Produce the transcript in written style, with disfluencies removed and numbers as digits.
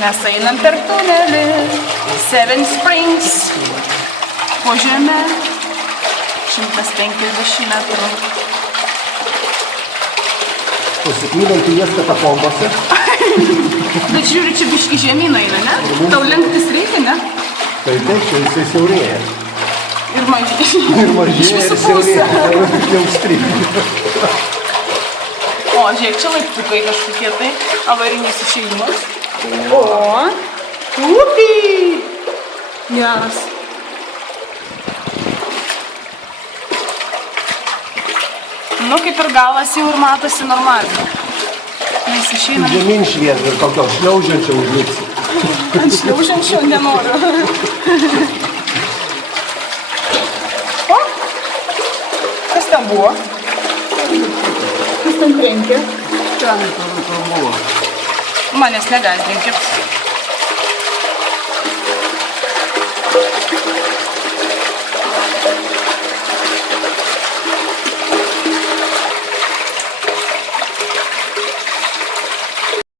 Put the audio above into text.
Mes einam per tunelį, Seven Springs, po žemę, 150 metrų. Pasiklydom pilies katakombose. Bet žiūri, čia biški žemyn eina, ne? Tau lenktis reikia, ne? Tai taip, čia jisai siaurėja. Ir mažėja. Ir mažėja, ir siaurėja. Tai jau užstrigti. O, žiūrėk, čia laiptukai kažkokie tai, avarinis išėjimas. O, upiai. Geras. Nu, kaip ir galas jau ir matosi normaliai. Mes išeinam. Žemyn švies ir tokio šliaužiančio užlipsi. Ant šliaužiančio nenoriu. O, kas ten buvo? Kas ten krenkė? Ten kur buvo. Manęs negąsdinkit.